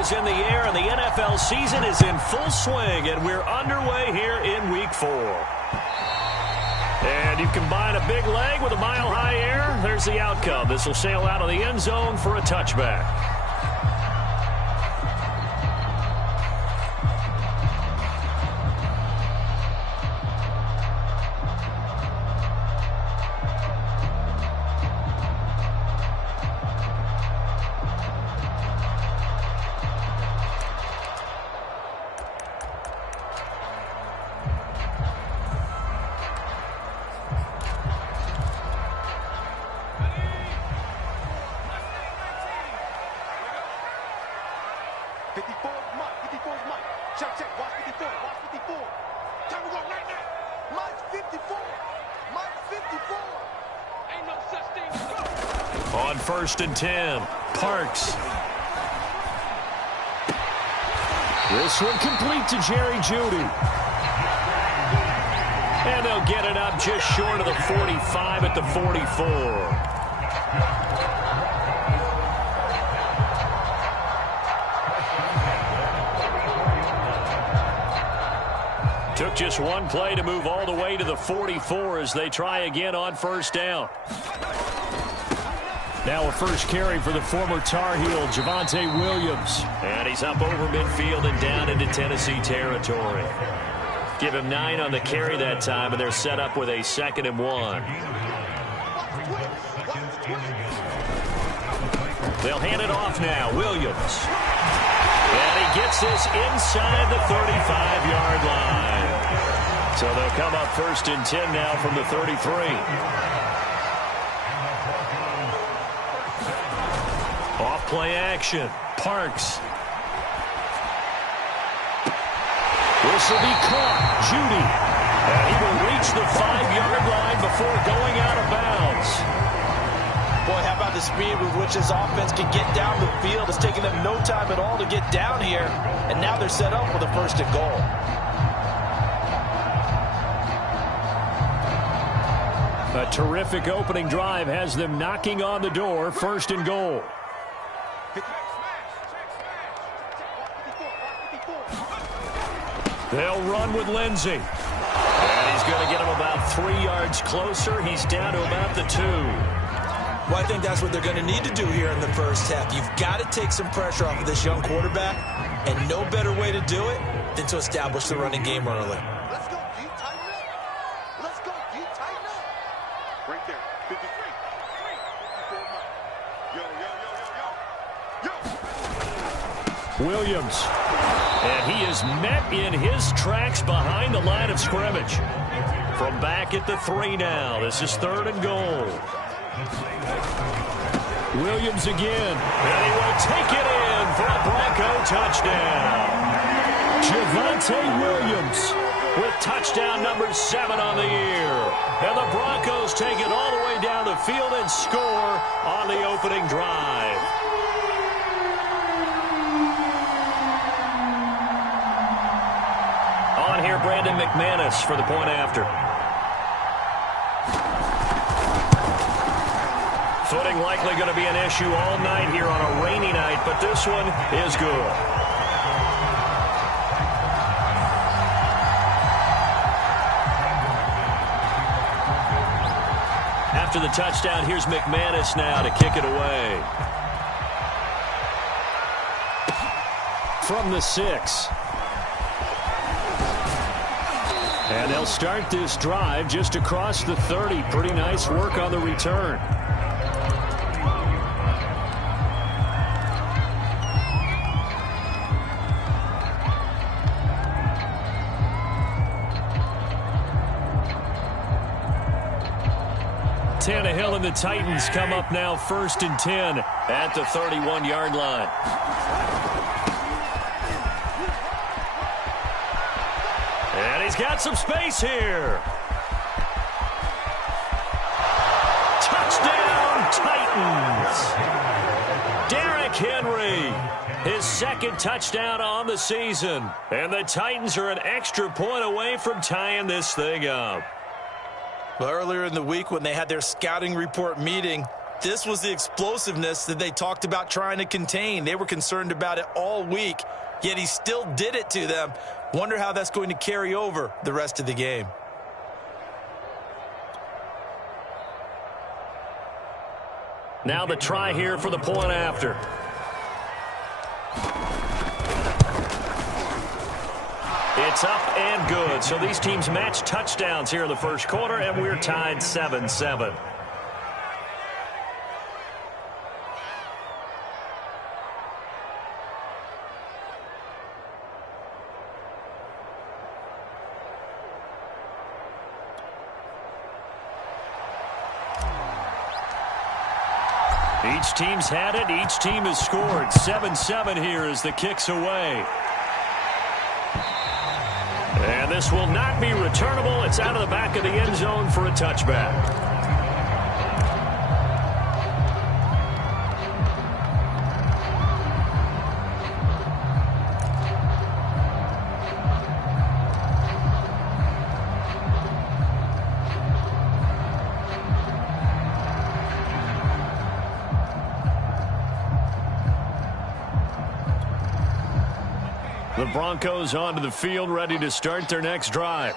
is in the air, and the NFL season is in full swing, and we're underway here in Week 4. And you combine a big leg with a mile-high air, there's the outcome. This will sail out of the end zone for a touchback. On 1st and 10, Parks. This one complete to Jerry Jeudy. And they'll get it up just short of the 45 at the 44. Took just one play to move all the way to the 44 as they try again on 1st down. Now a first carry for the former Tar Heel, Javonte Williams. And he's up over midfield and down into Tennessee territory. Give him 9 on the carry that time, and they're set up with a 2nd and 1. They'll hand it off now, Williams. And he gets this inside the 35-yard line. So they'll come up 1st and 10 now from the 33. Off-play action. Parks. This will be caught. Jeudy. And he will reach the 5-yard line before going out of bounds. Boy, how about the speed with which this offense can get down the field? It's taking them no time at all to get down here. And now they're set up with a 1st and goal. A terrific opening drive has them knocking on the door. 1st and goal. They'll run with Lindsey. And he's going to get him about 3 yards closer. He's down to about the 2. Well, I think that's what they're going to need to do here in the first half. You've got to take some pressure off of this young quarterback, and no better way to do it than to establish the running game early. Let's go, D, tighten up. Let's go, D, tighten up. Right there, 53. Yo. Williams. And he is met in his tracks behind the line of scrimmage. From back at the 3 now. This is 3rd and goal. Williams again. And he will take it in for a Bronco touchdown. Javonte Williams with touchdown number 7 on the year. And the Broncos take it all the way down the field and score on the opening drive. On here, Brandon McManus for the point after. Footing likely going to be an issue all night here on a rainy night, but this one is good. After the touchdown, here's McManus now to kick it away. From the 6. And they'll start this drive just across the 30. Pretty nice work on the return. Tannehill and the Titans come up now 1st and 10 at the 31-yard line. And he's got some space here. Touchdown, Titans. Derrick Henry, his 2nd touchdown on the season. And the Titans are an extra point away from tying this thing up. Well, earlier in the week when they had their scouting report meeting, This was the explosiveness that they talked about trying to contain. They were concerned about it all week, yet he still did it to them. Wonder how that's going to carry over the rest of the game. Now the try here for the point after. It's up and good. So these teams match touchdowns here in the first quarter, and we're tied 7-7. Each team's had it. Each team has scored. 7-7 here as the kick's away. And this will not be returnable. It's out of the back of the end zone for a touchback. The Broncos onto the field, ready to start their next drive.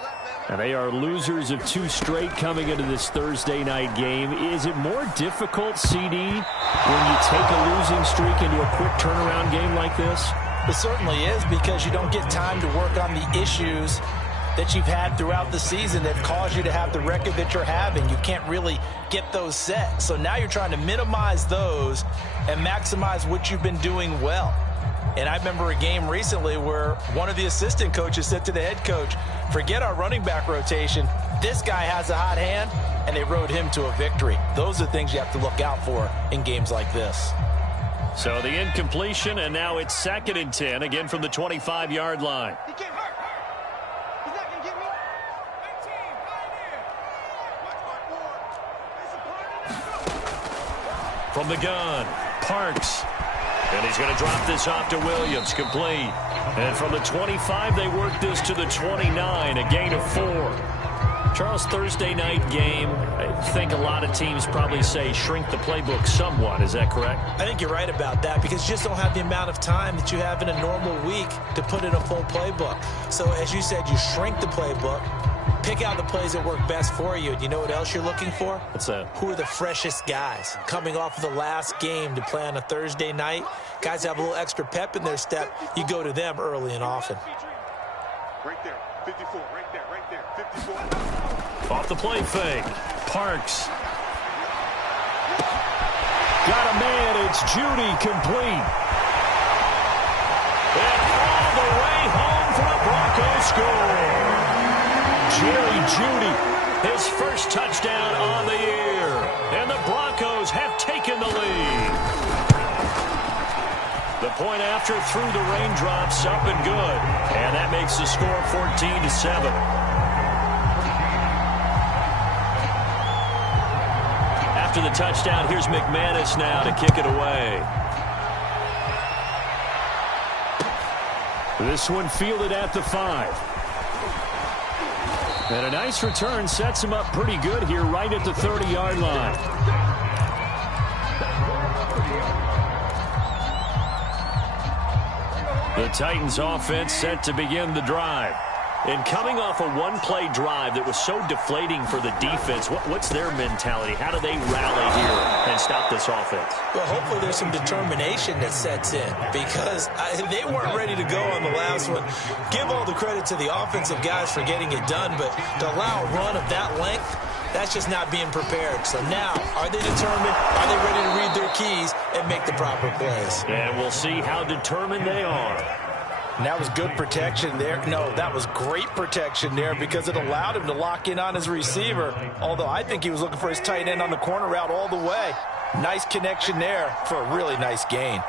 And they are losers of 2 straight coming into this Thursday night game. Is it more difficult, CD, when you take a losing streak into a quick turnaround game like this? It certainly is, because you don't get time to work on the issues that you've had throughout the season that caused you to have the record that you're having. You can't really get those set. So now you're trying to minimize those and maximize what you've been doing well. And I remember a game recently where one of the assistant coaches said to the head coach, forget our running back rotation. This guy has a hot hand, and they rode him to a victory. Those are things you have to look out for in games like this. So the incompletion, and now it's 2nd and 10, again from the 25-yard line. He can't hurt. He's not going to get me. From the gun, Parks. And he's going to drop this off to Williams, complete. And from the 25, they work this to the 29, a gain of 4. Charles, Thursday night game, I think a lot of teams probably say shrink the playbook somewhat. Is that correct? I think you're right about that, because you just don't have the amount of time that you have in a normal week to put in a full playbook. So as you said, you shrink the playbook, pick out the plays that work best for you. And you know what else you're looking for? What's that? Who are the freshest guys coming off of the last game to play on a Thursday night? Guys have a little extra pep in their step. You go to them early and often. Right there, 54, right there, 54. Off the play fake. Parks. Got a man. It's Judy, complete. And all the way home for the Broncos score. Jerry Judy, his first touchdown on the year. And the Broncos have taken the lead. The point after through the raindrops, up and good. And that makes the score 14-7. After the touchdown, here's McManus now to kick it away. This one fielded at the 5. And a nice return sets him up pretty good here right at the 30-yard line. The Titans offense set to begin the drive. And coming off a one-play drive that was so deflating for the defense, what's their mentality? How do they rally here and stop this offense? Well, hopefully there's some determination that sets in, because they weren't ready to go on the last one. Give all the credit to the offensive guys for getting it done, but to allow a run of that length, that's just not being prepared. So now, are they determined? Are they ready to read their keys and make the proper plays? And we'll see how determined they are. And that was good protection there. No, that was great protection there, because it allowed him to lock in on his receiver. Although I think he was looking for his tight end on the corner route all the way. Nice connection there for a really nice gain.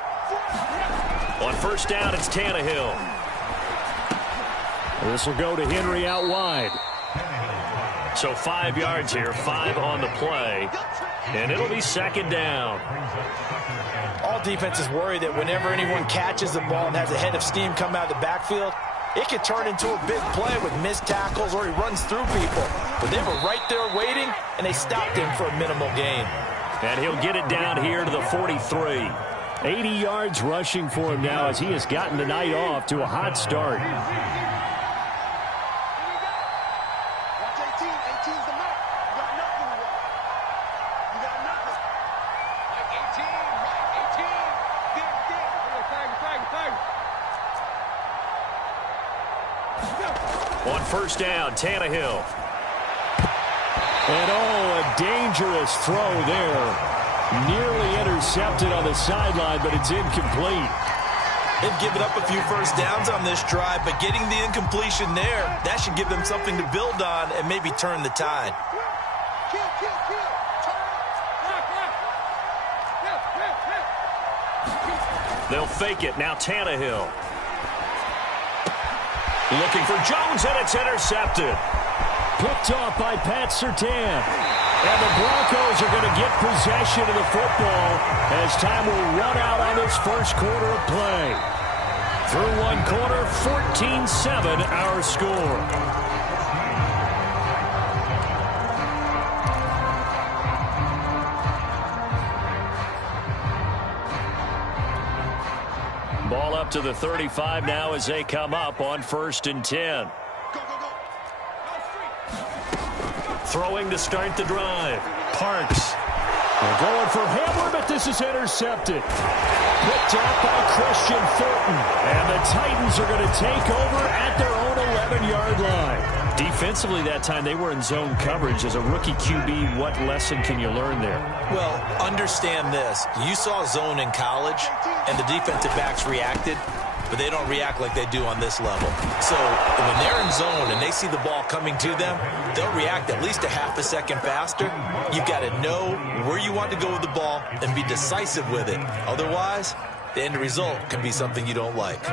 On first down, it's Tannehill. This will go to Henry out wide. So 5 yards here, 5 on the play. And it'll be 2nd down. All defenses worry that whenever anyone catches the ball and has a head of steam come out of the backfield, it could turn into a big play with missed tackles or he runs through people. But they were right there waiting, and they stopped him for a minimal gain. And he'll get it down here to the 43. 80 yards rushing for him now as he has gotten the night off to a hot start. On first down, Tannehill. And a dangerous throw there. Nearly intercepted on the sideline, but it's incomplete. They've given up a few first downs on this drive, but getting the incompletion there, that should give them something to build on and maybe turn the tide. They'll fake it. Now Tannehill. Looking for Jones, and it's intercepted. Picked off by Pat Surtain. And the Broncos are going to get possession of the football as time will run out on this first quarter of play. Through one quarter, 14-7 our score. Ball up to the 35 now as they come up on 1st and 10. Throwing to start the drive. Parks. They're going for Hamler, but this is intercepted. Picked off by Christian Fulton. And the Titans are going to take over at their own 11-yard line. Defensively that time, they were in zone coverage. As a rookie QB, what lesson can you learn there? Well, understand this. You saw zone in college, and the defensive backs reacted, but they don't react like they do on this level. So when they're in zone and they see the ball coming to them, they'll react at least a half a second faster. You've got to know where you want to go with the ball and be decisive with it. Otherwise, the end result can be something you don't like.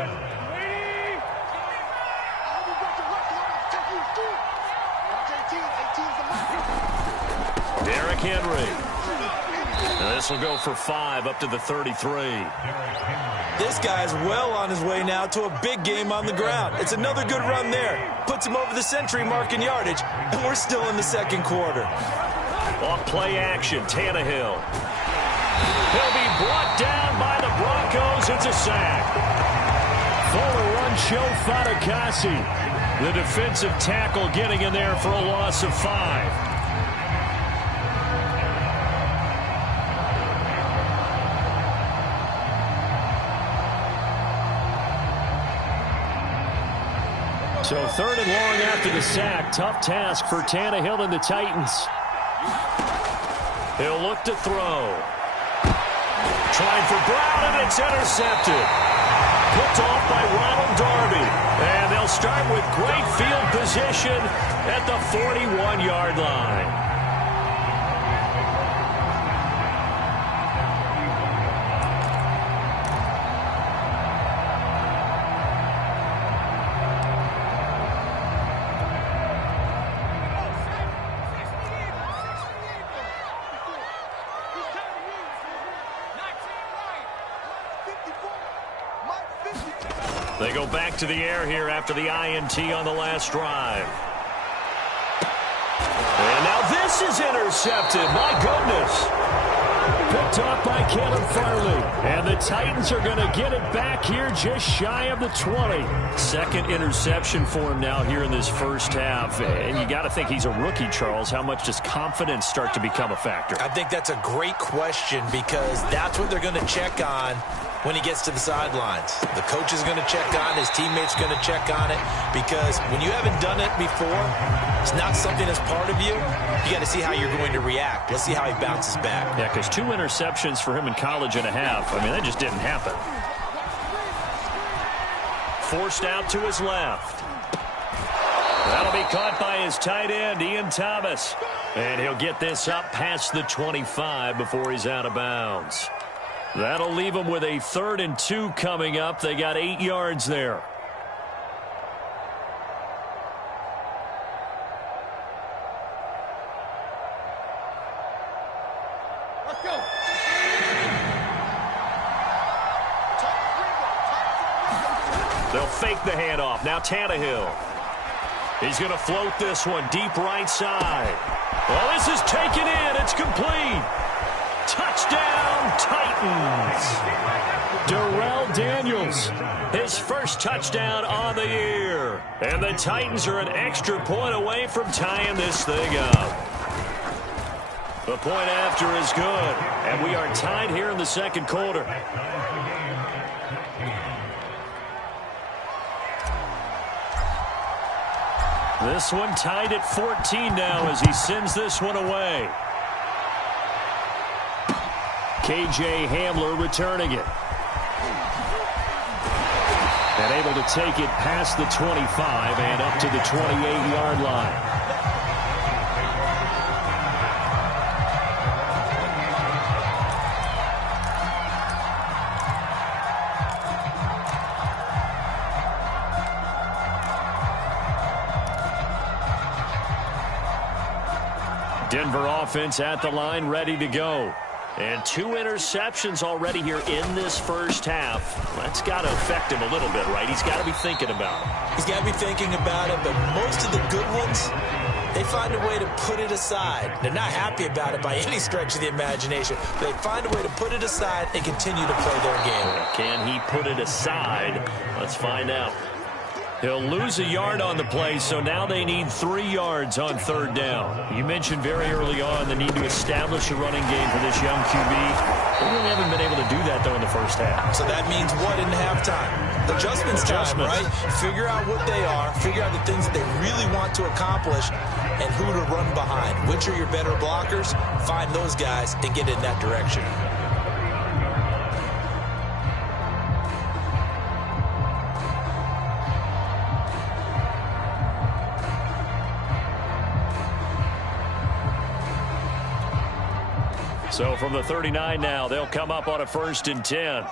Derrick Henry. And this will go for 5 up to the 33. This guy's well on his way now to a big game on the ground. It's another good run there. Puts him over the century mark in yardage, and we're still in the second quarter. Off play action, Tannehill. He'll be brought down by the Broncos. It's a sack. Fuller run show Fatukasi. The defensive tackle getting in there for a loss of 5. So 3rd and long after the sack. Tough task for Tannehill and the Titans. He'll look to throw. Trying for Brown, and it's intercepted. Picked off by Ronald Darby. And they'll start with great field position at the 41-yard line. They go back to the air here after the INT on the last drive. And now this is intercepted. My goodness. Picked off by Caleb Farley. And the Titans are going to get it back here just shy of the 20. Second interception for him now here in this first half. And you got to think he's a rookie, Charles. How much does confidence start to become a factor? I think that's a great question because that's what they're going to check on when he gets to the sidelines. The coach is going to check on, his teammates going to check on it, because when you haven't done it before, it's not something that's part of you. You got to see how you're going to react. Let's see how he bounces back. Yeah, because 2 interceptions for him in college and a half. I mean, that just didn't happen. Forced out to his left. That'll be caught by his tight end, Ian Thomas. And he'll get this up past the 25 before he's out of bounds. That'll leave them with a 3rd and 2 coming up. They got 8 yards there. Let's go. They'll fake the handoff. Now Tannehill. He's going to float this one deep right side. Well, this is taken in. It's complete. Touchdown, Titans. Darrell Daniels, his first touchdown on the year. And the Titans are an extra point away from tying this thing up. The point after is good, and we are tied here in the second quarter. This one tied at 14 now as he sends this one away. KJ Hamler returning it. And able to take it past the 25 and up to the 28-yard line. Denver offense at the line, ready to go. And 2 interceptions already here in this first half. That's got to affect him a little bit, right? He's got to be thinking about it. He's got to be thinking about it, but most of the good ones, they find a way to put it aside. They're not happy about it by any stretch of the imagination. They find a way to put it aside and continue to play their game. Can he put it aside? Let's find out. He'll lose a yard on the play, so now they need 3 yards on third down. You mentioned very early on the need to establish a running game for this young QB. They really haven't been able to do that, though, in the first half. So that means what in halftime? Adjustments time, right? Figure out what they are, figure out the things that they really want to accomplish, and who to run behind. Which are your better blockers? Find those guys and get in that direction. So from the 39 now, they'll come up on a 1st and 10.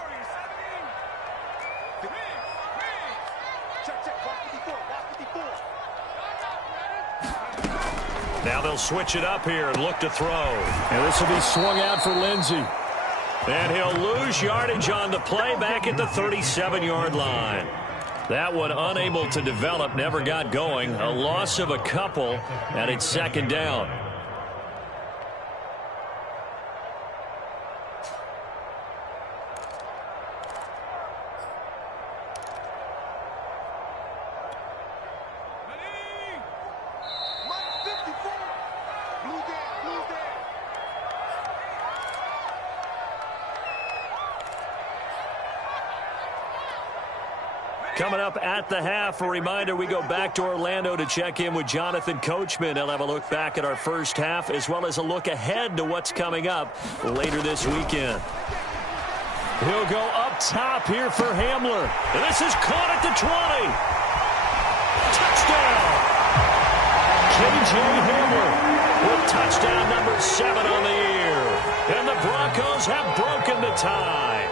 Now they'll switch it up here and look to throw. And this will be swung out for Lindsey. And he'll lose yardage on the play back at the 37-yard line. That one unable to develop, never got going. A loss of a couple, and it's 2nd down. Coming up at the half, a reminder, we go back to Orlando to check in with Jonathan Coachman. He'll have a look back at our first half as well as a look ahead to what's coming up later this weekend. He'll go up top here for Hamler. And this is caught at the 20. Touchdown! KJ Hamler with touchdown number 7 on the year. And the Broncos have broken the tie.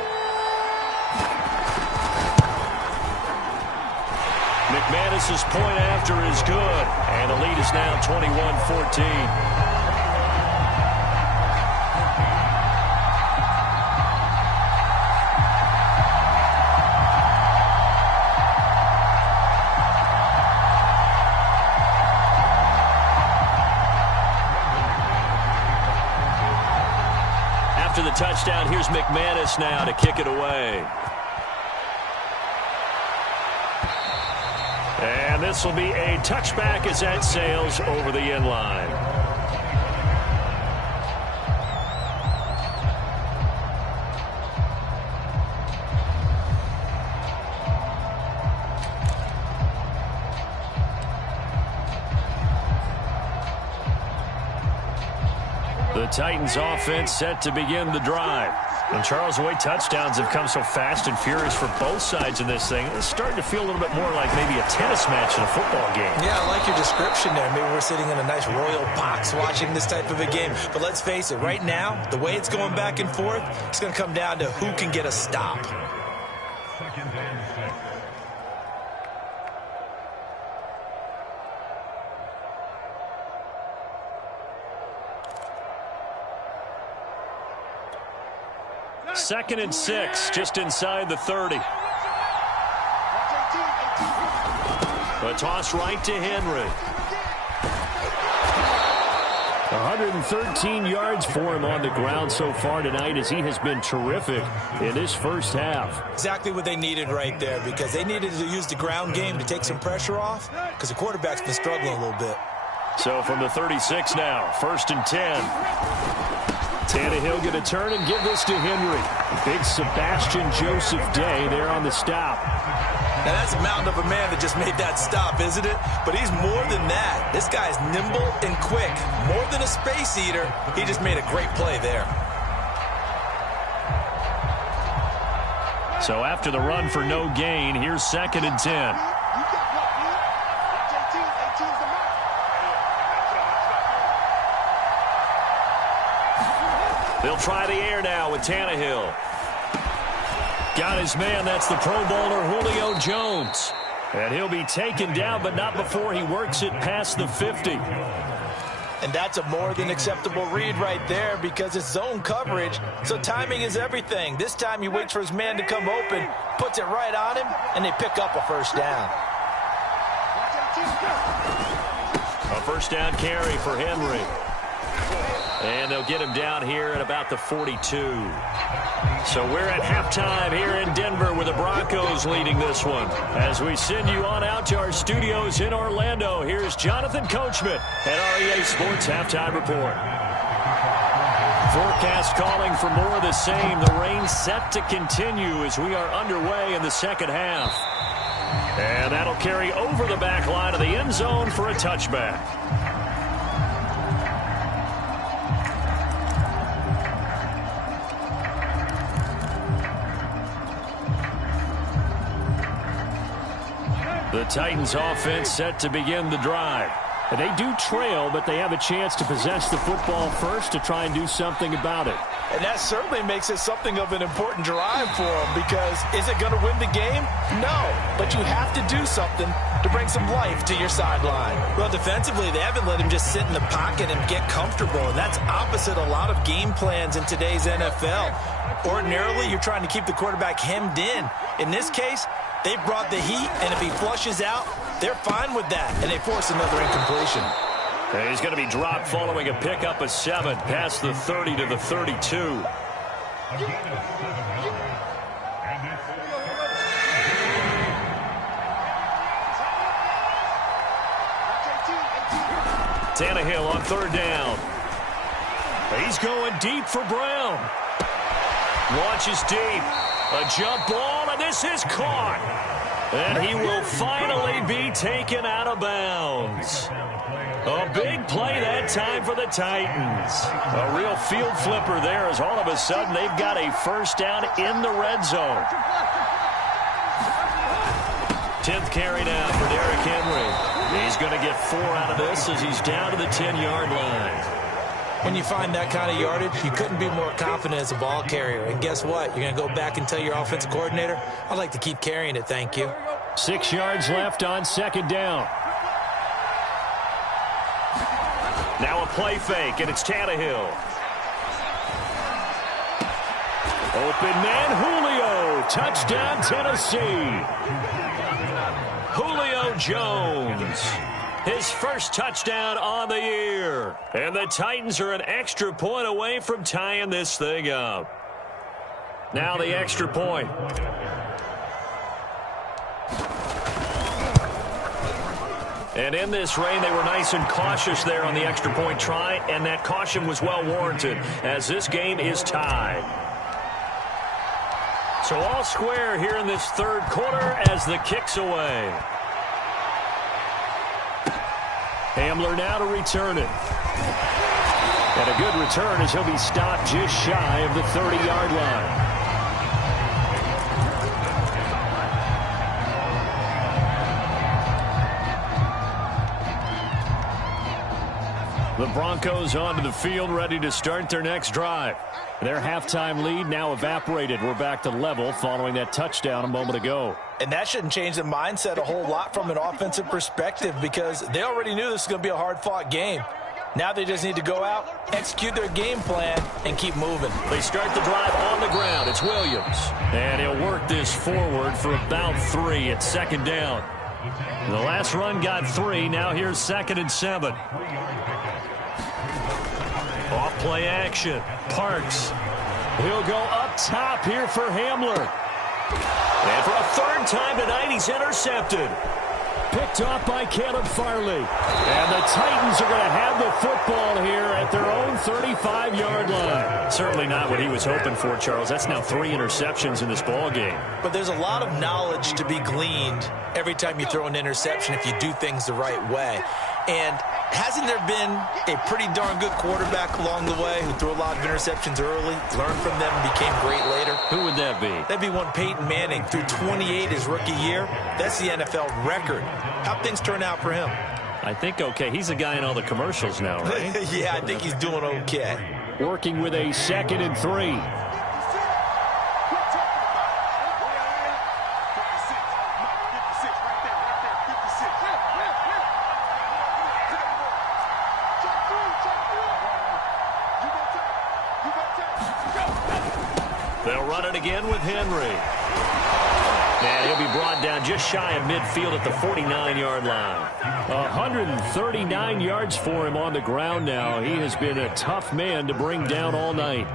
McManus's point after is good, and the lead is now 21-14. After the touchdown, here's McManus now to kick it away. And this will be a touchback as that sails over the end line. The Titans offense set to begin the drive. And Charles, the way touchdowns have come so fast and furious for both sides in this thing, it's starting to feel a little bit more like maybe a tennis match in a football game. Yeah, I like your description there. Maybe we're sitting in a nice royal box watching this type of a game. But let's face it, right now, the way it's going back and forth, it's going to come down to who can get a stop. Second and 6, just inside the 30. A toss right to Henry. 113 yards for him on the ground so far tonight, as he has been terrific in this first half. Exactly what they needed right there, because they needed to use the ground game to take some pressure off, because the quarterback's been struggling a little bit. So from the 36 now, 1st and 10. Tannehill going to turn and give this to Henry. Big Sebastian Joseph Day there on the stop. Now, that's a mountain of a man that just made that stop, isn't it? But he's more than that. This guy's nimble and quick. More than a space eater, he just made a great play there. So after the run for no gain, here's 2nd and 10. They'll try the air now with Tannehill. Got his man. That's the Pro Bowler Julio Jones. And he'll be taken down, but not before he works it past the 50. And that's a more than acceptable read right there, because it's zone coverage, so timing is everything. This time he waits for his man to come open, puts it right on him, and they pick up a first down. A first down carry for Henry. And they'll get him down here at about the 42. So we're at halftime here in Denver with the Broncos leading this one. As we send you on out to our studios in Orlando, here's Jonathan Coachman at REA Sports Halftime Report. Forecast calling for more of the same. The rain set to continue as we are underway in the second half. And that'll carry over the back line of the end zone for a touchback. The Titans offense set to begin the drive. And they do trail, but they have a chance to possess the football first to try and do something about it. And that certainly makes it something of an important drive for them, because is it going to win the game? No, but you have to do something to bring some life to your sideline. Well, defensively, they haven't let him just sit in the pocket and get comfortable, and that's opposite a lot of game plans in today's NFL. Ordinarily, you're trying to keep the quarterback hemmed in. In this case, they brought the heat, and if he flushes out, they're fine with that, and they force another incompletion. And he's going to be dropped following a pickup of 7 past the 30 to the 32. Tannehill on 3rd down. He's going deep for Brown. Launches deep. A jump ball, and this is caught. And he will finally be taken out of bounds. A big play that time for the Titans. A real field flipper there, as all of a sudden they've got a first down in the red zone. 10th carry now for Derrick Henry. He's going to get 4 out of this as he's down to the 10-yard line. When you find that kind of yardage, you couldn't be more confident as a ball carrier. And guess what? You're going to go back and tell your offensive coordinator, I'd like to keep carrying it, thank you. 6 yards left on 2nd down. Now a play fake, and it's Tannehill. Open man, Julio. Touchdown, Tennessee. Julio Jones. His first touchdown on the year. And the Titans are an extra point away from tying this thing up. Now the extra point. And in this rain, they were nice and cautious there on the extra point try, and that caution was well warranted as this game is tied. So all square here in this 3rd quarter as the kick's away. Hamler now to return it. And a good return as he'll be stopped just shy of the 30-yard line. The Broncos onto the field, ready to start their next drive. Their halftime lead now evaporated. We're back to level following that touchdown a moment ago. And that shouldn't change the mindset a whole lot from an offensive perspective, because they already knew this was going to be a hard-fought game. Now they just need to go out, execute their game plan, and keep moving. They start the drive on the ground. It's Williams. And he'll work this forward for about 3 at 2nd down. The last run got 3. Now here's 2nd and 7. Off play action. Parks. He'll go up top here for Hamler. And for a third time tonight, he's intercepted. Picked off by Caleb Farley. And the Titans are going to have the football here at their own 35-yard line. Certainly not what he was hoping for, Charles. That's now 3 interceptions in this ball game. But there's a lot of knowledge to be gleaned every time you throw an interception if you do things the right way. And hasn't there been a pretty darn good quarterback along the way who threw a lot of interceptions early, learned from them, and became great later? Who would that be? That'd be one Peyton Manning, threw 28 his rookie year. That's the NFL record. How'd things turn out for him? I think okay. He's the guy in all the commercials now, right? Yeah, I think he's doing okay. Working with a 2nd and 3. They'll run it again with Henry. And he'll be brought down just shy of midfield at the 49-yard line. 139 yards for him on the ground now. He has been a tough man to bring down all night.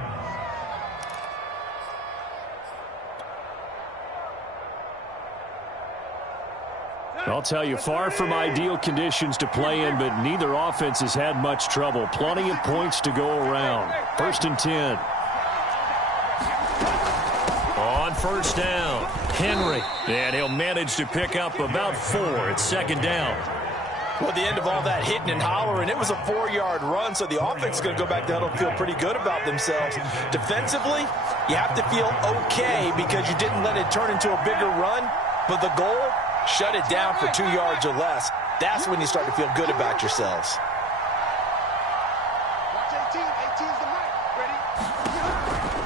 I'll tell you, far from ideal conditions to play in, but neither offense has had much trouble. Plenty of points to go around. 1st and 10. On first down, Henry. And he'll manage to pick up about 4. It's 2nd down. Well, at the end of all that hitting and hollering, it was a 4-yard run, so the offense is going to go back to huddle and feel pretty good about themselves. Defensively, you have to feel okay because you didn't let it turn into a bigger run, but the goal, shut it down for 2 yards or less. That's when you start to feel good about yourselves.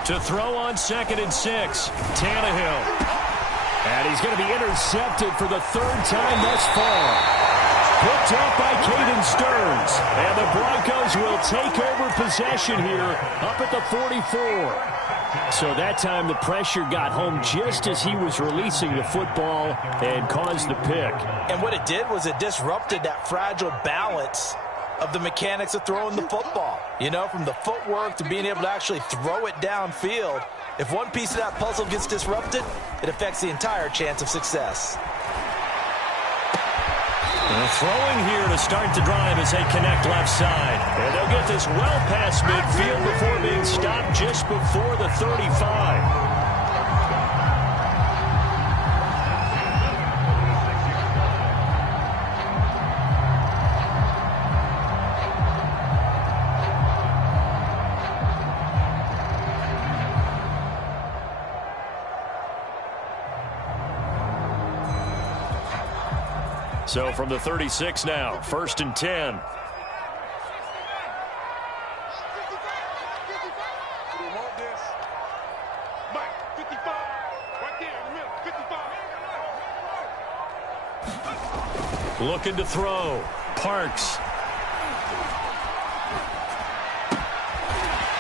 To throw on 2nd and 6, Tannehill. And he's going to be intercepted for the 3rd time thus far. Picked up by Caden Stearns. And the Broncos will take over possession here up at the 44. So that time the pressure got home just as he was releasing the football and caused the pick. And what it did was it disrupted that fragile balance of the mechanics of throwing the football. You know, from the footwork to being able to actually throw it downfield. If one piece of that puzzle gets disrupted, it affects the entire chance of success. Throwing here to start the drive as they connect left side. And they'll get this well past midfield before being stopped just before the 35. So from the 36 now, 1st and 10. Looking to throw. Parks.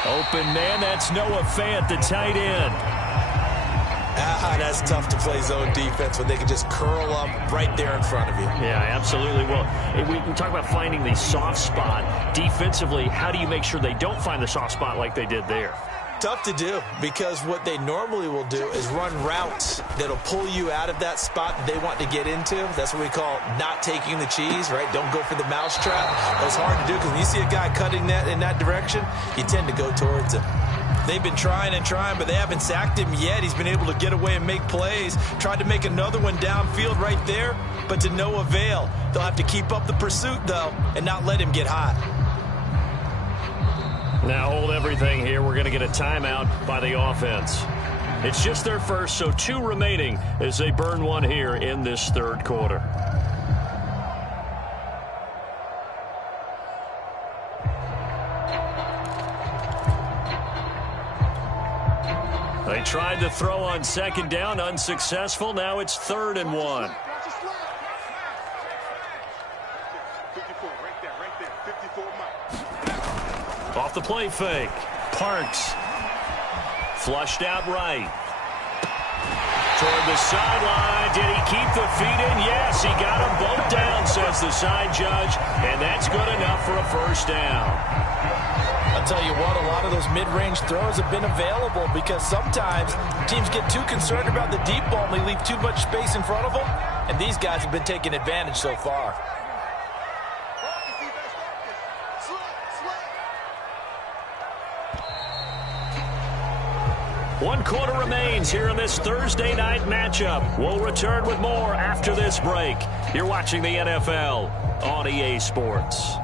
Open man, that's Noah Fant, the tight end. That's tough to play zone defense when they can just curl up right there in front of you. Yeah, absolutely. Well, we talk about finding the soft spot. Defensively, how do you make sure they don't find the soft spot like they did there? Tough to do because what they normally will do is run routes that'll pull you out of that spot they want to get into. That's what we call not taking the cheese, right? Don't go for the mousetrap. That's hard to do because when you see a guy cutting that in that direction, you tend to go towards him. They've been trying and trying, but they haven't sacked him yet. He's been able to get away and make plays. Tried to make another one downfield right there, but to no avail. They'll have to keep up the pursuit, though, and not let him get hot. Now hold everything here. We're going to get a timeout by the offense. It's just their first, so 2 remaining as they burn one here in this 3rd quarter. They tried to throw on 2nd down, unsuccessful. Now it's 3rd and 1. Off the play fake. Parks. Flushed out right. Toward the sideline. Did he keep the feet in? Yes, he got them both down, says the side judge. And that's good enough for a 1st down. I'll tell you what, a lot of those mid-range throws have been available because sometimes teams get too concerned about the deep ball and they leave too much space in front of them, and these guys have been taking advantage so far. One quarter remains here in this Thursday night matchup. We'll return with more after this break. You're watching the NFL on EA Sports.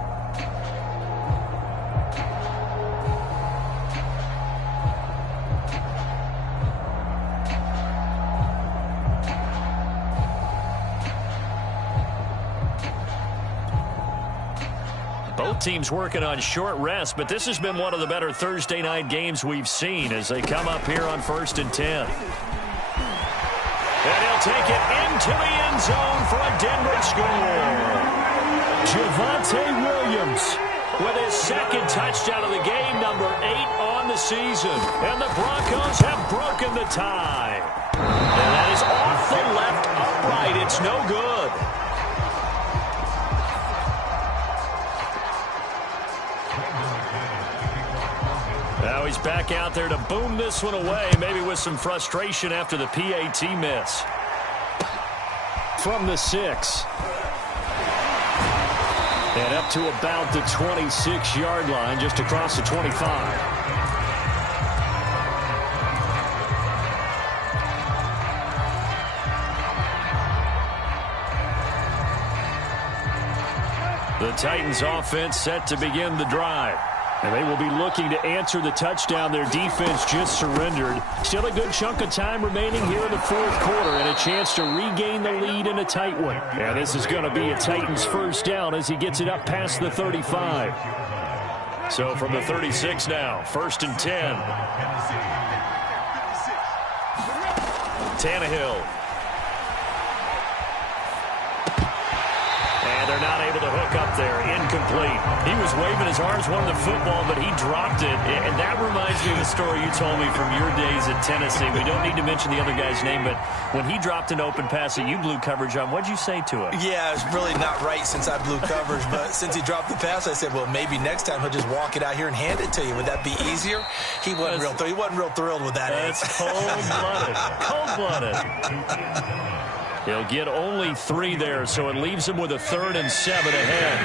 Both teams working on short rest, but this has been one of the better Thursday night games we've seen as they come up here on 1st and 10. And he'll take it into the end zone for a Denver score. Javonte Williams with his second touchdown of the game, number 8 on the season. And the Broncos have broken the tie. And that is off the left upright. It's no good. Now he's back out there to boom this one away, maybe with some frustration after the PAT miss. From the 6. And up to about the 26-yard line, just across the 25. The Titans offense set to begin the drive. And they will be looking to answer the touchdown their defense just surrendered. Still a good chunk of time remaining here in the fourth quarter and a chance to regain the lead in a tight one. And this is going to be a Titans first down as he gets it up past the 35. So from the 36 now, 1st and 10. Tannehill. They're not able to hook up there. Incomplete. He was waving his arms, wanted the football, but he dropped it. And that reminds me of the story you told me from your days at Tennessee. We don't need to mention the other guy's name, but when he dropped an open pass that you blew coverage on, what'd you say to him? Yeah, it's really not right since I blew coverage, but since he dropped the pass, I said, well, maybe next time he'll just walk it out here and hand it to you. Would that be easier? He wasn't real thrilled with that. That's cold-blooded. Cold-blooded. He'll get only 3 there, so it leaves him with a 3rd and 7 ahead.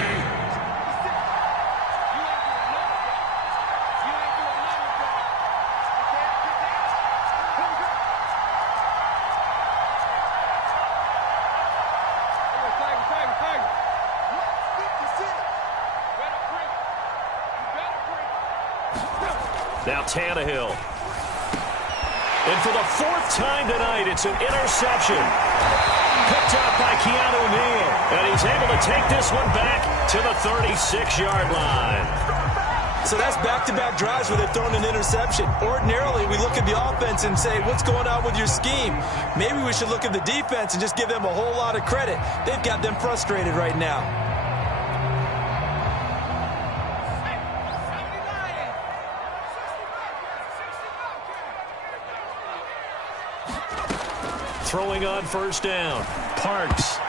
Now Tannehill. And for the 4th time tonight, it's an interception. Picked up by Keanu Neal. And he's able to take this one back to the 36-yard line. So that's back-to-back drives where they've thrown an interception. Ordinarily, we look at the offense and say, what's going on with your scheme? Maybe we should look at the defense and just give them a whole lot of credit. They've got them frustrated right now. Throwing on 1st down. Parks.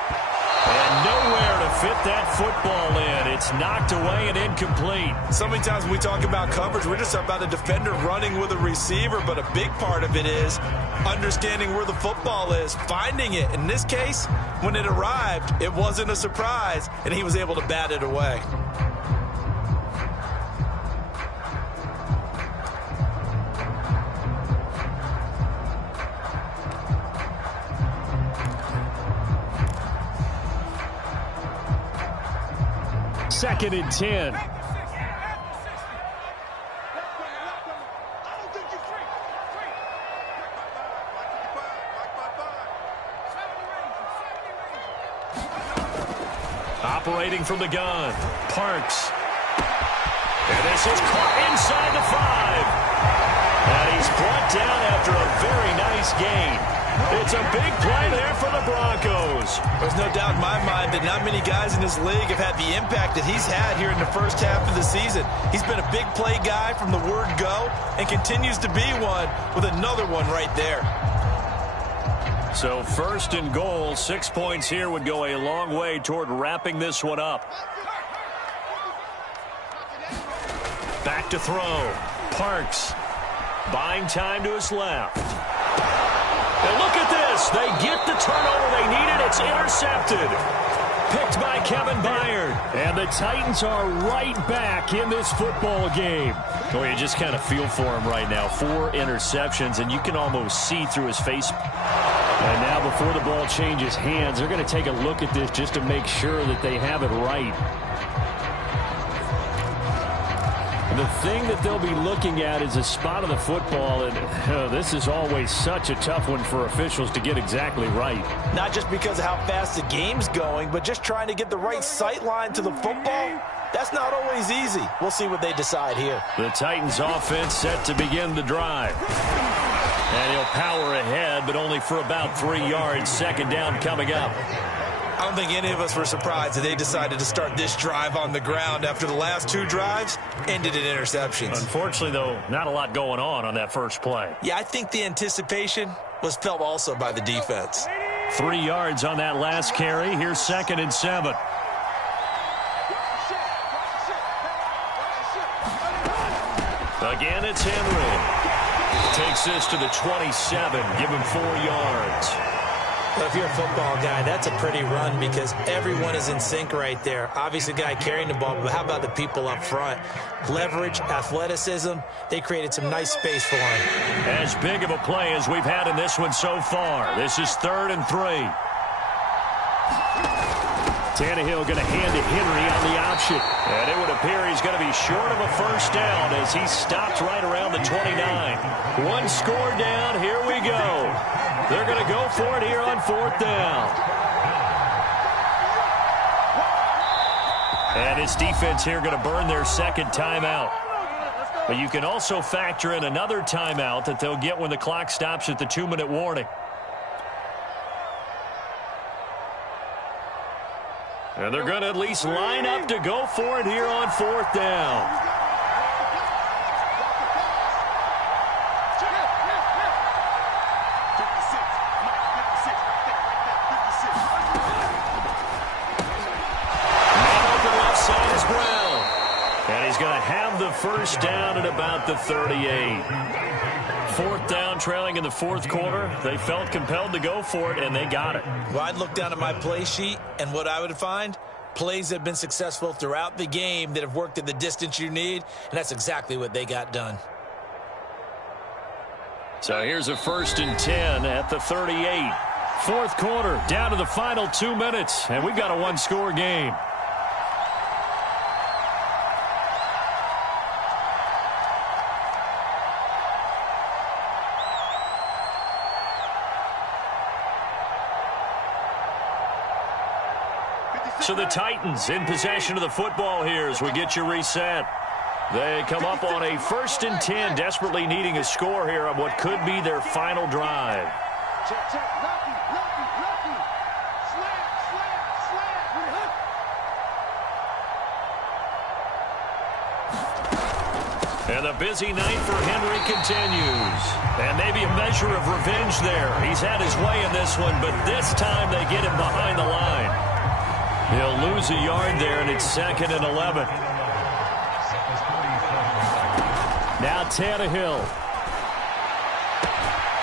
And nowhere to fit that football in. It's knocked away and incomplete. So many times when we talk about coverage, we're just about a defender running with a receiver, but a big part of it is understanding where the football is, finding it. In this case, when it arrived, it wasn't a surprise, and he was able to bat it away. Second and 10. Operating from the gun. Parks. And this is caught inside the 5. And he's brought down after a very nice gain. It's a big play there for the Broncos. There's no doubt in my mind that not many guys in this league have had the impact that he's had here in the first half of the season. He's been a big play guy from the word go and continues to be one with another one right there. So 1st and goal, 6 points here would go a long way toward wrapping this one up. Back to throw. Parks. Buying time to his left. And look at this. They get the turnover they needed. It's intercepted. Picked by Kevin Byard. And the Titans are right back in this football game. Well, you just kind of feel for him right now. 4 interceptions, and you can almost see through his face. And now before the ball changes hands, they're going to take a look at this just to make sure that they have it right. The thing that they'll be looking at is a spot of the football, and this is always such a tough one for officials to get exactly right. Not just because of how fast the game's going, but just trying to get the right sight line to the football. That's not always easy. We'll see what they decide here. The Titans offense set to begin the drive. And he'll power ahead, but only for about 3 yards. Second down coming up. I don't think any of us were surprised that they decided to start this drive on the ground after the last 2 drives ended in interceptions. Unfortunately, though, not a lot going on that first play. Yeah, I think the anticipation was felt also by the defense. 3 yards on that last carry. Here's 2nd and 7. Again, it's Henry. Takes this to the 27. Give him 4 yards. Well, if you're a football guy, that's a pretty run because everyone is in sync right there. Obviously, the guy carrying the ball, but how about the people up front? Leverage, athleticism, they created some nice space for him. As big of a play as we've had in this one so far. This is 3rd and 3. Tannehill going to hand to Henry on the option. And it would appear he's going to be short of a first down as he stopped right around the 29. 1 score down. Here we go. They're going to go for it here on 4th down. And his defense here going to burn their 2nd timeout. But you can also factor in another timeout that they'll get when the clock stops at the 2-minute warning. And they're going to at least line up to go for it here on 4th down. And he's going to have the first down at about the 38. 4th down, trailing in the 4th quarter. They felt compelled to go for it, and they got it. Well, I'd look down at my play sheet, and what I would find, plays that have been successful throughout the game that have worked at the distance you need, and that's exactly what they got done. So here's a 1st and 10 at the 38. 4th quarter, down to the final 2 minutes, and we've got a 1-score game. So the Titans in possession of the football here as we get you reset. They come up on a 1st and 10, desperately needing a score here on what could be their final drive. Check, check. Lucky, lucky, lucky. Slant, slant, slant. And the busy night for Henry continues. And maybe a measure of revenge there. He's had his way in this one, but this time they get him behind the line. He'll lose a yard there, and it's 2nd and 11. Now Tannehill.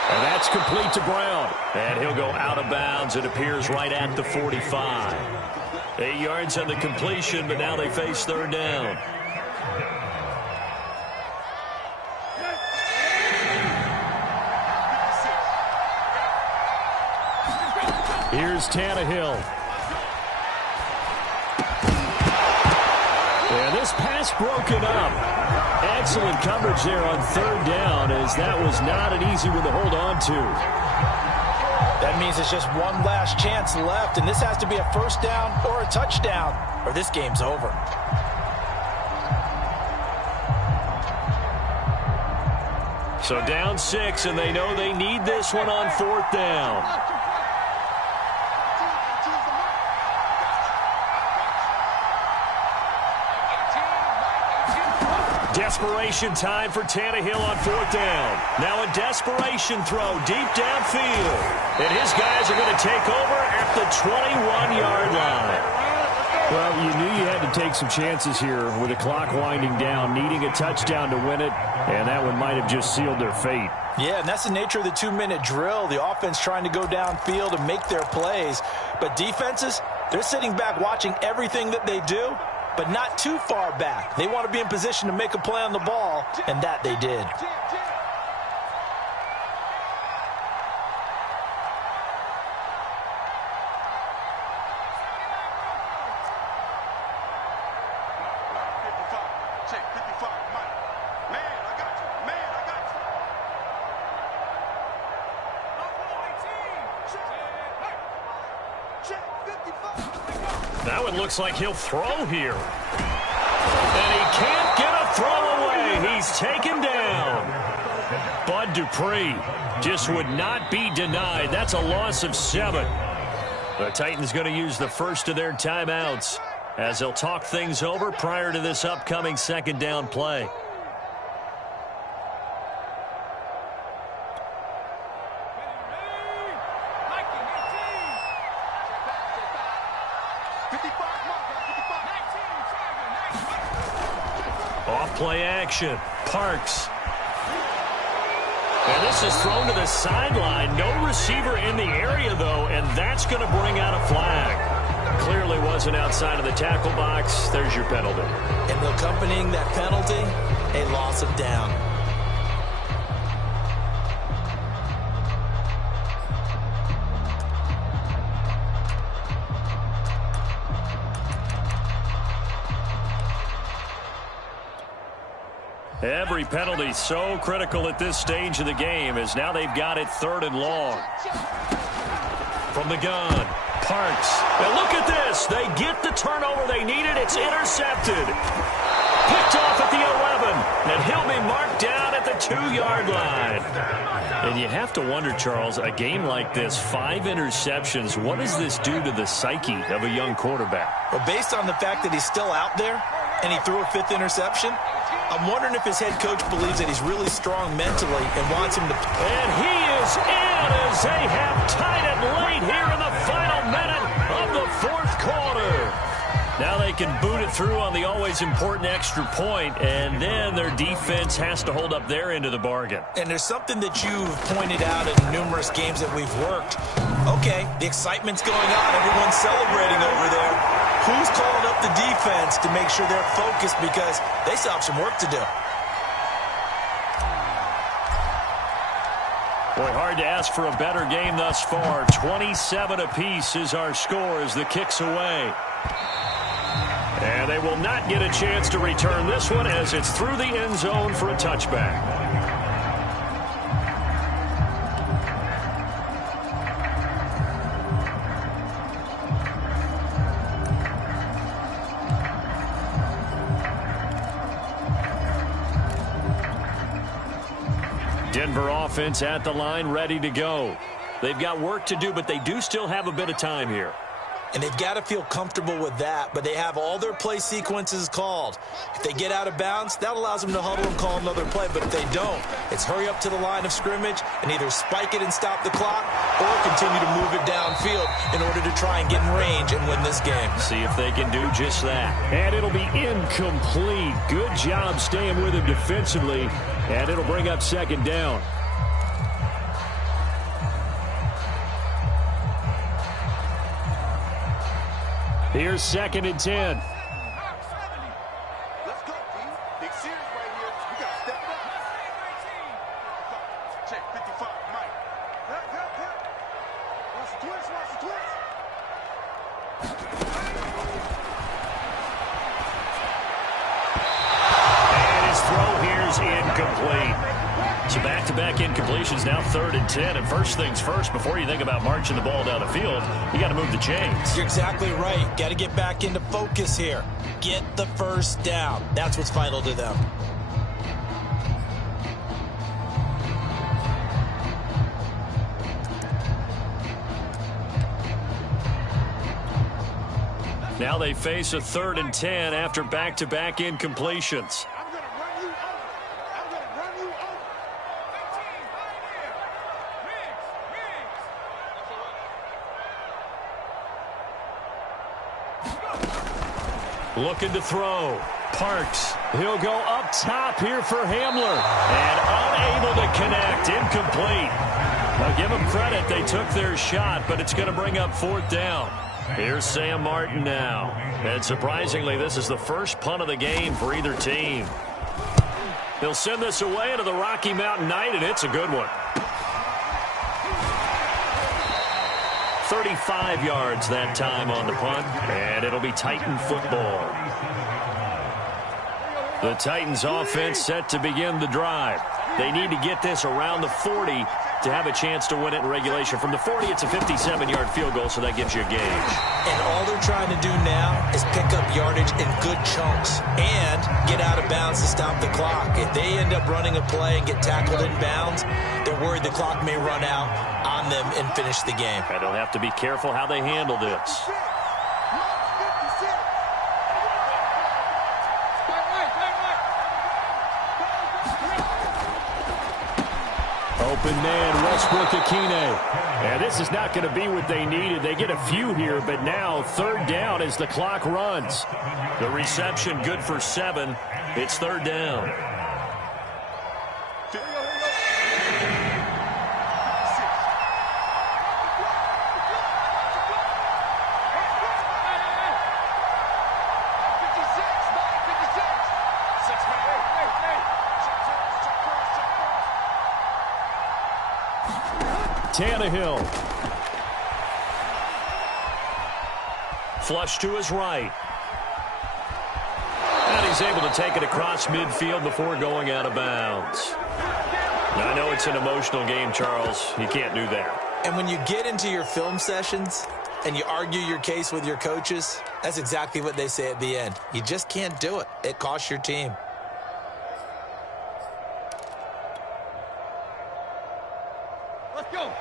And that's complete to Brown. And he'll go out of bounds. It appears right at the 45. 8 yards on the completion, but now they face 3rd down. Here's Tannehill. And this pass broken up. Excellent coverage there on 3rd down, as that was not an easy one to hold on to. That means it's just one last chance left, and this has to be a 1st down or a touchdown, or this game's over. So down 6, and they know they need this one on 4th down. Desperation time for Tannehill on 4th down. Now a desperation throw deep downfield. And his guys are going to take over at the 21-yard line. Well, you knew you had to take some chances here with the clock winding down, needing a touchdown to win it, and that one might have just sealed their fate. Yeah, and that's the nature of the 2-minute drill. The offense trying to go downfield and make their plays. But defenses, they're sitting back watching everything that they do, but not too far back. They want to be in position to make a play on the ball, and that they did. Now it looks like he'll throw here. And he can't get a throw away. He's taken down. Bud Dupree just would not be denied. That's a loss of 7. The Titans going to use the first of their timeouts as they'll talk things over prior to this upcoming second down play. Off-play action. Parks. And this is thrown to the sideline. No receiver in the area, though, and that's going to bring out a flag. Clearly wasn't outside of the tackle box. There's your penalty. And accompanying that penalty, a loss of down. Every penalty so critical at this stage of the game as now they've got it 3rd and long. From the gun, Parks. And look at this. They get the turnover they needed. It's intercepted. Picked off at the 11. And he'll be marked down at the 2-yard line. And you have to wonder, Charles, a game like this, 5 interceptions, what does this do to the psyche of a young quarterback? Well, based on the fact that he's still out there and he threw a 5th interception, I'm wondering if his head coach believes that he's really strong mentally and wants him to. And he is in as they have tied it late here in the final minute of the 4th quarter. Now they can boot it through on the always important extra point, and then their defense has to hold up their end of the bargain. And there's something that you've pointed out in numerous games that we've worked. Okay, the excitement's going on. Everyone's celebrating over there. Who's calling up the defense to make sure they're focused because they still have some work to do? Boy, hard to ask for a better game thus far. 27 apiece is our score as the kick's away. And they will not get a chance to return this one as it's through the end zone for a touchback. Denver offense at the line, ready to go. They've got work to do, but they do still have a bit of time here. And they've got to feel comfortable with that, but they have all their play sequences called. If they get out of bounds, that allows them to huddle and call another play, but if they don't, it's hurry up to the line of scrimmage and either spike it and stop the clock or continue to move it downfield in order to try and get in range and win this game. See if they can do just that. And it'll be incomplete. Good job staying with him defensively, and it'll bring up 2nd down. Here's 2nd and 10. Let's go, D. Big series right here. We got to step it up. Check 55, Mike. Help. Watch the twist. And his throw here's incomplete. So back-to-back incompletions, now 3rd and 10. And first things first, before you think about marching the ball down the field, you got to move the chains. You're exactly right. Got to get back into focus here. Get the first down. That's what's vital to them. Now they face a 3rd and 10 after back-to-back incompletions. Looking to throw. Parks. He'll go up top here for Hamler. And unable to connect. Incomplete. Now give them credit. They took their shot, but it's going to bring up 4th down. Here's Sam Martin now. And surprisingly, this is the first punt of the game for either team. They'll send this away into the Rocky Mountain Night, and it's a good one. 35 yards that time on the punt, and it'll be Titan football. The Titans offense set to begin the drive. They need to get this around the 40 to have a chance to win it in regulation. From the 40, it's a 57-yard field goal, so that gives you a gauge. And all they're trying to do now is pick up yardage in good chunks and get out of bounds to stop the clock. If they end up running a play and get tackled in bounds, they're worried the clock may run out on them and finish the game. And they'll have to be careful how they handle this. Open man, Westbrook-Ikhine. And this is not going to be what they needed. They get a few here, but now 3rd down as the clock runs. The reception good for 7. It's 3rd down. Tannehill. Flush to his right. And he's able to take it across midfield before going out of bounds. Now, I know it's an emotional game, Charles. You can't do that. And when you get into your film sessions and you argue your case with your coaches, that's exactly what they say at the end. You just can't do it. It costs your team. Let's go.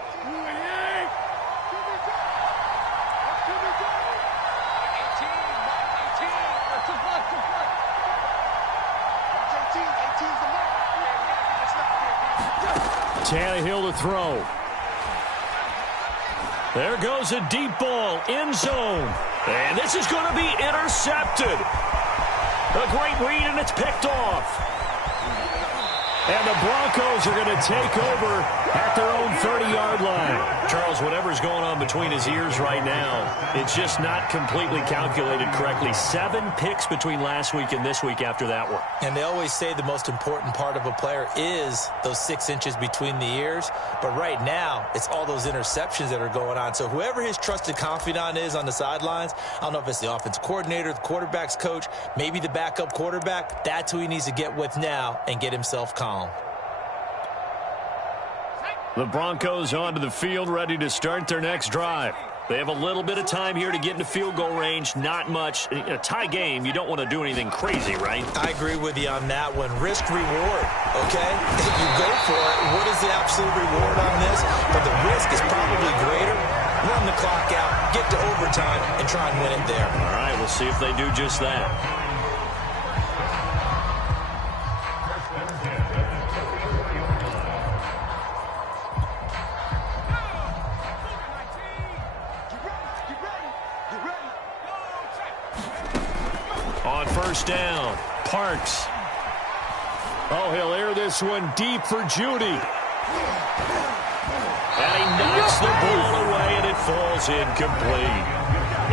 Tannehill to throw. There goes a deep ball, end zone. And this is going to be intercepted. A great read, and it's picked off. And the Broncos are going to take over at their own 30-yard line. Charles, whatever's going on between his ears right now, it's just not completely calculated correctly. 7 picks between last week and this week after that one. And they always say the most important part of a player is those 6 inches between the ears. But right now, it's all those interceptions that are going on. So whoever his trusted confidant is on the sidelines, I don't know if it's the offensive coordinator, the quarterback's coach, maybe the backup quarterback, that's who he needs to get with now and get himself calm. The Broncos onto the field, ready to start their next drive. They have a little bit of time here to get into field goal range, not much. In a tie game, you don't want to do anything crazy, right? I agree with you on that one. Risk reward, okay? If you go for it, what is the absolute reward on this? But the risk is probably greater. Run the clock out, get to overtime, and try and win it there. All right, we'll see if they do just that. On first down, Parks. Oh, he'll air this one deep for Judy. And he knocks the ball away, and it falls incomplete.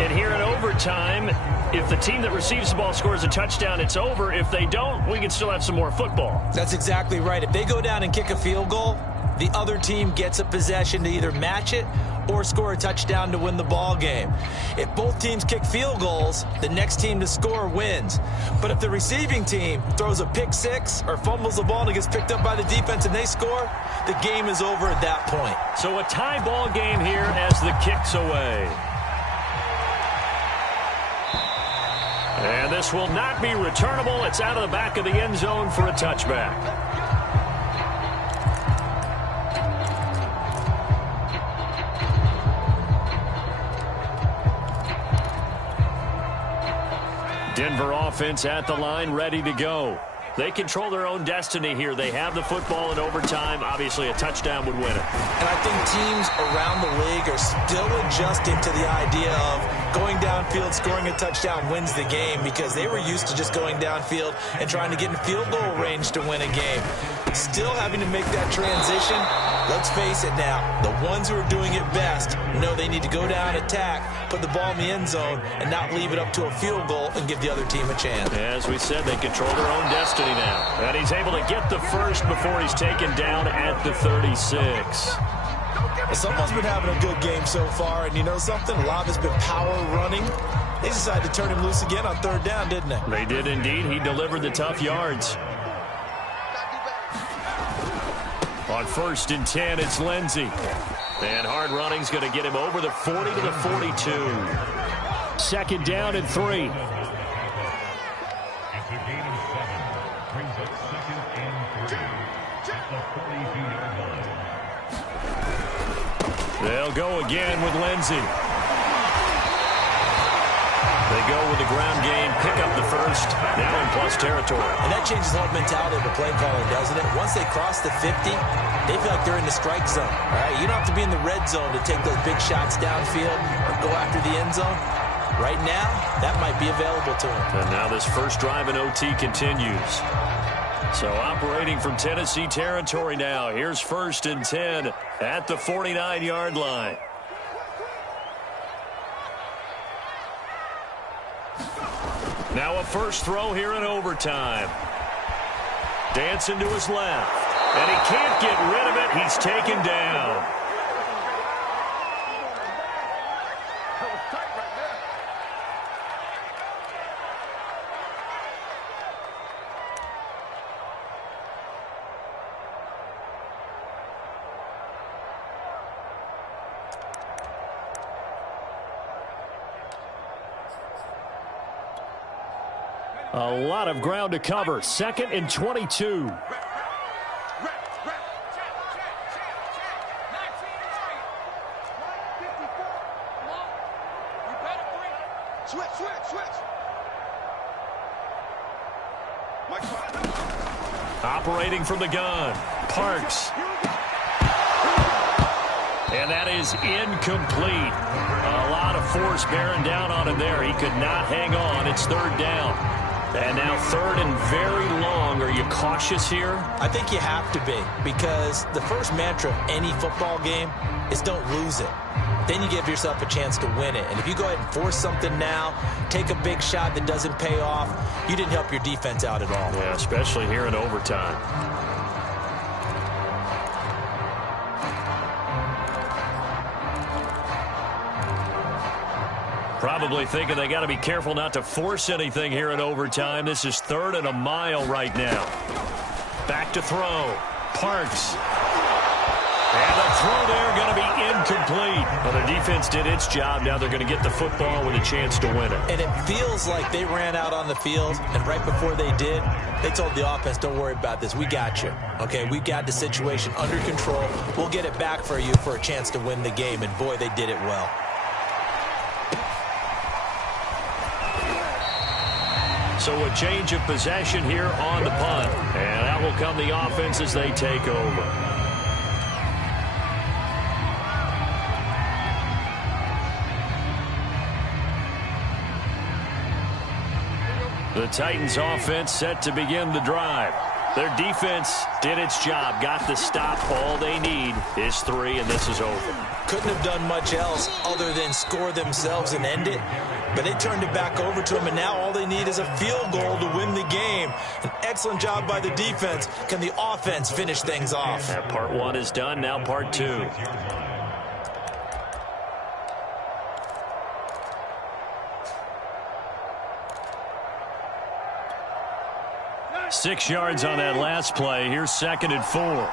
And here in overtime, if the team that receives the ball scores a touchdown, it's over. If they don't, we can still have some more football. That's exactly right. If they go down and kick a field goal, the other team gets a possession to either match it or score a touchdown to win the ball game. If both teams kick field goals, the next team to score wins. But if the receiving team throws a pick six or fumbles the ball and it gets picked up by the defense and they score, the game is over at that point. So a tie ball game here as the kick's away. And this will not be returnable. It's out of the back of the end zone for a touchback. Denver offense at the line, ready to go. They control their own destiny here. They have the football in overtime. Obviously, a touchdown would win it. And I think teams around the league are still adjusting to the idea of going downfield, scoring a touchdown wins the game, because they were used to just going downfield and trying to get in field goal range to win a game. Still having to make that transition. Let's face it now, the ones who are doing it best know they need to go down, attack, put the ball in the end zone, and not leave it up to a field goal and give the other team a chance. As we said, they control their own destiny now. And he's able to get the first before he's taken down at the 36. Someone's been having a good game so far, and you know something? A lot has been power running. They decided to turn him loose again on third down, didn't they? They did indeed. He delivered the tough yards. On 1st and 10, it's Lindsey. And hard running's going to get him over the 40 to the 42. 2nd down and 3. They'll go again with Lindsey. They go with the ground game, pick up the first, now in plus territory. And that changes the whole mentality of the play caller, doesn't it? Once they cross the 50, they feel like they're in the strike zone. All right, you don't have to be in the red zone to take those big shots downfield or go after the end zone. Right now, that might be available to them. And now this first drive in OT continues. So operating from Tennessee territory now. Here's 1st and 10 at the 49-yard line. Now a first throw here in overtime. Dancing to his left. And he can't get rid of it. He's taken down. A lot of ground to cover. 2nd and 22. Operating from the gun, Parks. And that is incomplete. A lot of force bearing down on him there. He could not hang on. It's 3rd down. And now 3rd and very long. Are you cautious here? I think you have to be, because the first mantra of any football game is don't lose it. Then you give yourself a chance to win it. And if you go ahead and force something now, take a big shot that doesn't pay off, you didn't help your defense out at all. Yeah, especially here in overtime. Probably thinking they got to be careful not to force anything here in overtime. This is 3rd and a mile right now. Back to throw. Parks. And the throw there going to be incomplete. Well, their defense did its job. Now they're going to get the football with a chance to win it. And it feels like they ran out on the field, and right before they did, they told the offense, don't worry about this. We got you. Okay, we got the situation under control. We'll get it back for you for a chance to win the game. And, boy, they did it well. So a change of possession here on the punt. And that will come the offense as they take over. The Titans offense set to begin the drive. Their defense did its job, got the stop. All they need is 3, and this is over. Couldn't have done much else other than score themselves and end it. But they turned it back over to them, and now all they need is a field goal to win the game. An excellent job by the defense. Can the offense finish things off? And part 1 is done, now part 2. Six yards on that last play. Here's 2nd and 4.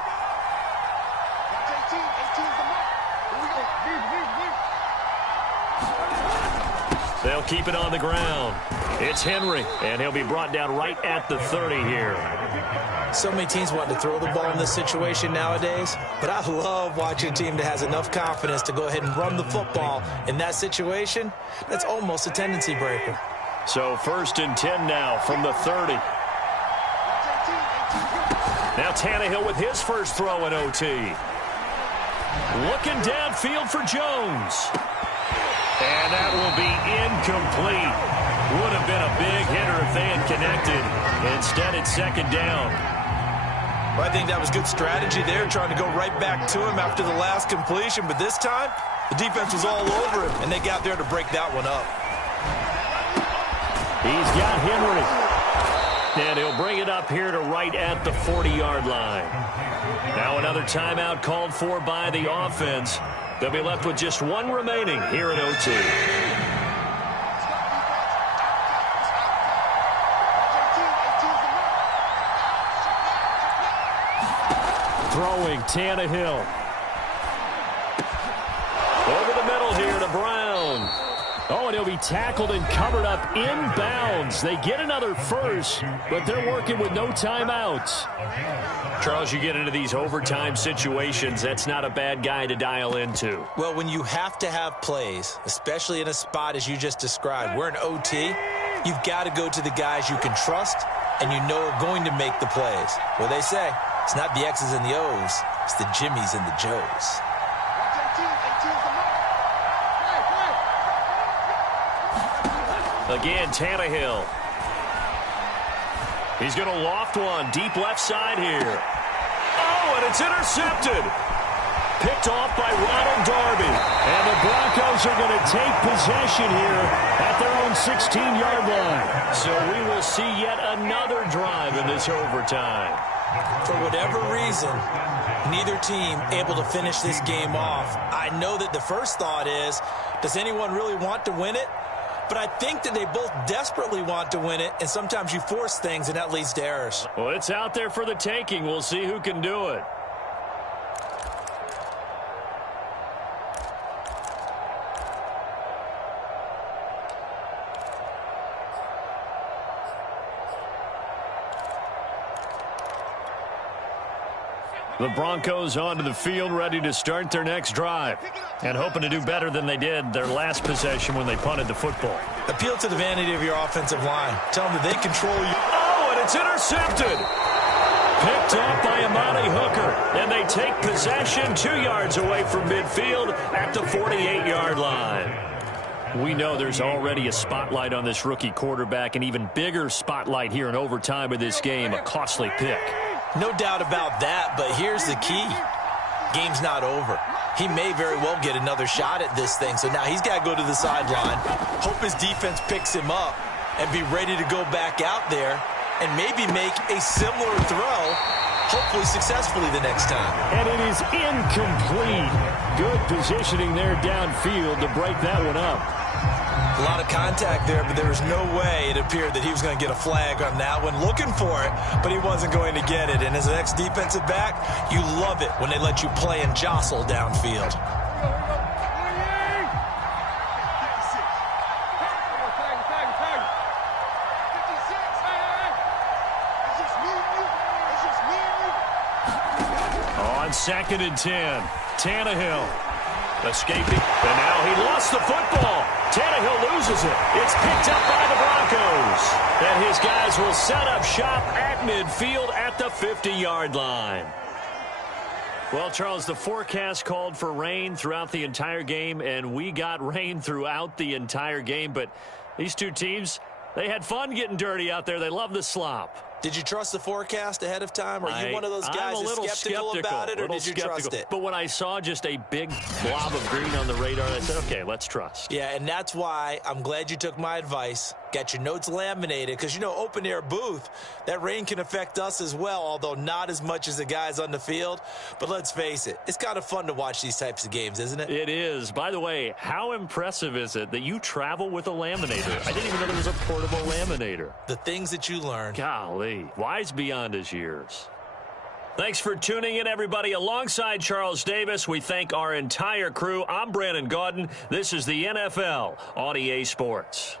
They'll keep it on the ground. It's Henry, and he'll be brought down right at the 30 here. So many teams want to throw the ball in this situation nowadays, but I love watching a team that has enough confidence to go ahead and run the football. In that situation, that's almost a tendency breaker. So 1st and 10 now from the 30. Now Tannehill with his first throw in OT. Looking downfield for Jones. And that will be incomplete. Would have been a big hitter if they had connected. Instead, it's second down. Well, I think that was good strategy there, trying to go right back to him after the last completion. But this time, the defense was all over him, and they got there to break that one up. He's got Henry. And he'll bring it up here to right at the 40-yard line. Now another timeout called for by the offense. They'll be left with just one remaining here in OT. Throwing Tannehill. Over the middle here to Brown. Oh, and he'll be tackled and covered up inbounds. They get another first, but they're working with no timeouts. Charles, you get into these overtime situations, that's not a bad guy to dial into. Well, when you have to have plays, especially in a spot as you just described, we're in OT, you've got to go to the guys you can trust and you know are going to make the plays. Well, they say it's not the X's and the O's, it's the Jimmies and the Joes. Again, Tannehill. He's going to loft one deep left side here. Oh, and it's intercepted. Picked off by Ronald Darby. And the Broncos are going to take possession here at their own 16-yard line. So we will see yet another drive in this overtime. For whatever reason, neither team able to finish this game off. I know that the first thought is, does anyone really want to win it? But I think that they both desperately want to win it, and sometimes you force things, and that leads to errors. Well, it's out there for the taking. We'll see who can do it. The Broncos onto the field, ready to start their next drive. And hoping to do better than they did their last possession when they punted the football. Appeal to the vanity of your offensive line. Tell them that they control you. Oh, and it's intercepted. Picked off by Amani Hooker. And they take possession 2 yards away from midfield at the 48-yard line. We know there's already a spotlight on this rookie quarterback, an even bigger spotlight here in overtime of this game, a costly pick. No doubt about that, but here's the key. Game's not over. He may very well get another shot at this thing, so now he's got to go to the sideline, hope his defense picks him up, and be ready to go back out there and maybe make a similar throw, hopefully successfully the next time. And it is incomplete. Good positioning there downfield to break that one up. A lot of contact there, but there was no way it appeared that he was going to get a flag on that one. Looking for it, but he wasn't going to get it. And as an ex-defensive back, you love it when they let you play and jostle downfield. On 2nd and 10, Tannehill escaping, and now he lost the football. Tannehill loses it. It's picked up by the Broncos. And his guys will set up shop at midfield at the 50-yard line. Well, Charles, the forecast called for rain throughout the entire game, and we got rain throughout the entire game. But these two teams, they had fun getting dirty out there. They love the slop. Did you trust the forecast ahead of time? Are you one of those guys that's skeptical about it, or did you trust it? But when I saw just a big blob of green on the radar, I said, okay, let's trust. Yeah, and that's why I'm glad you took my advice. Got your notes laminated, because, you know, open-air booth, that rain can affect us as well, although not as much as the guys on the field. But let's face it, it's kind of fun to watch these types of games, isn't it? It is. By the way, how impressive is it that you travel with a laminator? I didn't even know there was a portable laminator. The things that you learn. Golly, wise beyond his years. Thanks for tuning in, everybody. Alongside Charles Davis, we thank our entire crew. I'm Brandon Gaudin. This is the NFL on EA Sports.